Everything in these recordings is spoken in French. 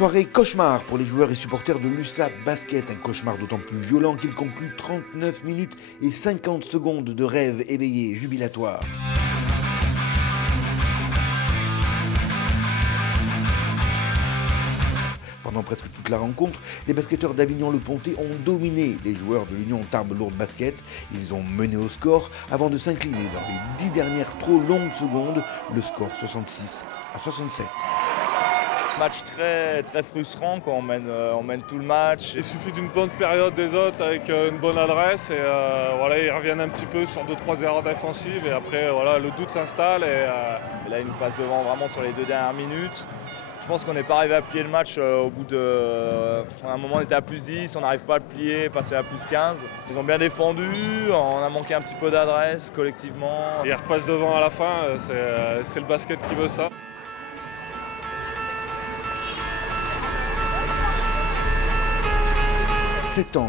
Soirée cauchemar pour les joueurs et supporters de l'USAP Basket, un cauchemar d'autant plus violent qu'il conclut 39 minutes et 50 secondes de rêve éveillé, jubilatoire. Pendant presque toute la rencontre, les basketteurs d'Avignon-le-Pontet ont dominé les joueurs de l'Union Tarbes-Lourdes Basket. Ils ont mené au score avant de s'incliner dans les 10 dernières trop longues secondes, le score 66-67. Match très frustrant quand on mène tout le match. Il suffit d'une bonne période des autres avec une bonne adresse et voilà, ils reviennent un petit peu sur 2-3 erreurs défensives et après voilà, le doute s'installe et là ils nous passent devant vraiment sur les 2 dernières minutes. Je pense qu'on n'est pas arrivé à plier le match au bout de... à un moment on était à plus 10, on n'arrive pas à le plier, passer à plus 15. Ils ont bien défendu, on a manqué un petit peu d'adresse collectivement. Ils repassent devant à la fin, c'est le basket qui veut ça.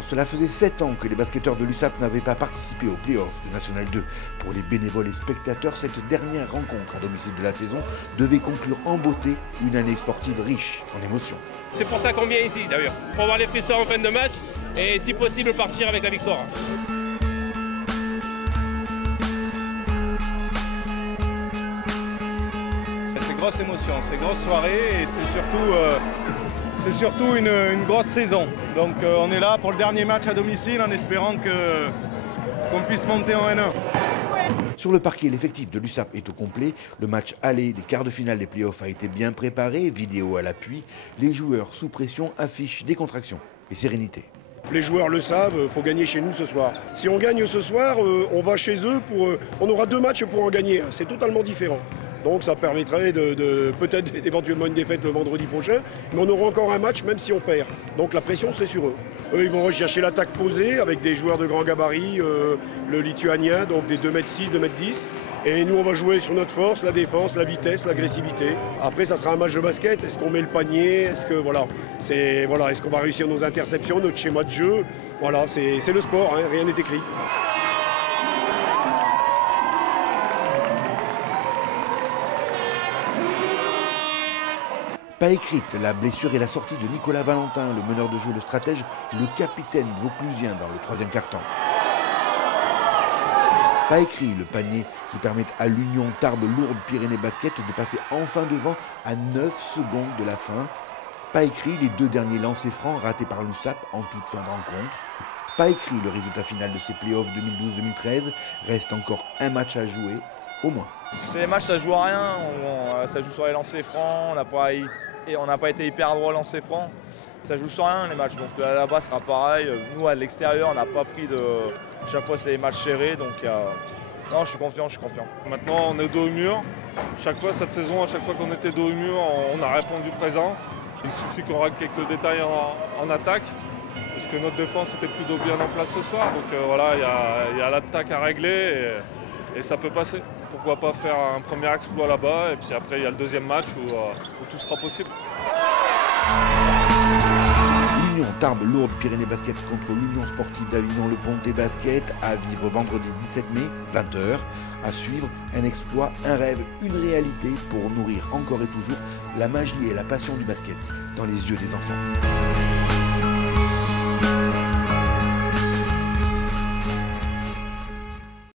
Cela faisait 7 ans que les basketteurs de l'USAP n'avaient pas participé aux playoffs de National 2. Pour les bénévoles et spectateurs, cette dernière rencontre à domicile de la saison devait conclure en beauté une année sportive riche en émotions. C'est pour ça qu'on vient ici d'ailleurs, pour voir les frissons en fin de match et si possible partir avec la victoire. C'est grosse émotion, c'est grosse soirée et c'est surtout une grosse saison. Donc on est là pour le dernier match à domicile en espérant qu'on puisse monter en N1. Sur le parquet, l'effectif de l'USAP est au complet. Le match aller des quarts de finale des playoffs a été bien préparé, vidéo à l'appui. Les joueurs sous pression affichent décontraction et sérénité. Les joueurs le savent, il faut gagner chez nous ce soir. Si on gagne ce soir, on va chez eux, on aura 2 matchs pour en gagner. C'est totalement différent. Donc ça permettrait de peut-être éventuellement une défaite le vendredi prochain, mais on aura encore un match même si on perd. Donc la pression serait sur eux. Eux, ils vont rechercher l'attaque posée avec des joueurs de grand gabarit, le lituanien, donc des 2m6, 2m10. Et nous, on va jouer sur notre force, la défense, la vitesse, l'agressivité. Après, ça sera un match de basket. Est-ce qu'on met le panier? Est-ce qu'on va réussir nos interceptions, notre schéma de jeu? Voilà, c'est le sport, hein, rien n'est écrit. Pas écrite, la blessure et la sortie de Nicolas Valentin, le meneur de jeu, le stratège, le capitaine vauclusien dans le 3e quart-temps. Pas écrit, le panier qui permet à l'Union Tarbes-Lourdes Pyrénées Basket de passer enfin devant à 9 secondes de la fin. Pas écrit, les 2 derniers lancers francs ratés par l'USAP en toute fin de rencontre. Pas écrit, le résultat final de ces playoffs 2012-2013. Reste encore un match à jouer, au moins. C'est les matchs, ça joue à rien, ça joue sur les lancers francs, on n'a pas été hyper droit lancers francs. Ça joue sur rien les matchs, donc là-bas ce sera pareil. Nous à l'extérieur on n'a pas pris de... Chaque fois c'est les matchs serrés, donc non, je suis confiant. Maintenant on est dos au mur. Chaque fois cette saison, à chaque fois qu'on était dos au mur, on a répondu présent. Il suffit qu'on règle quelques détails en attaque, parce que notre défense était plutôt bien en place ce soir. Donc voilà, il y a l'attaque à régler et ça peut passer. Pourquoi pas faire un premier exploit là-bas et puis après il y a le 2e match où tout sera possible. L'Union Tarbes-Lourdes Pyrénées Basket contre l'Union Sportive d'Avignon-le-Pontet Basket à vivre vendredi 17 mai, 20h. À suivre, un exploit, un rêve, une réalité pour nourrir encore et toujours la magie et la passion du basket dans les yeux des enfants.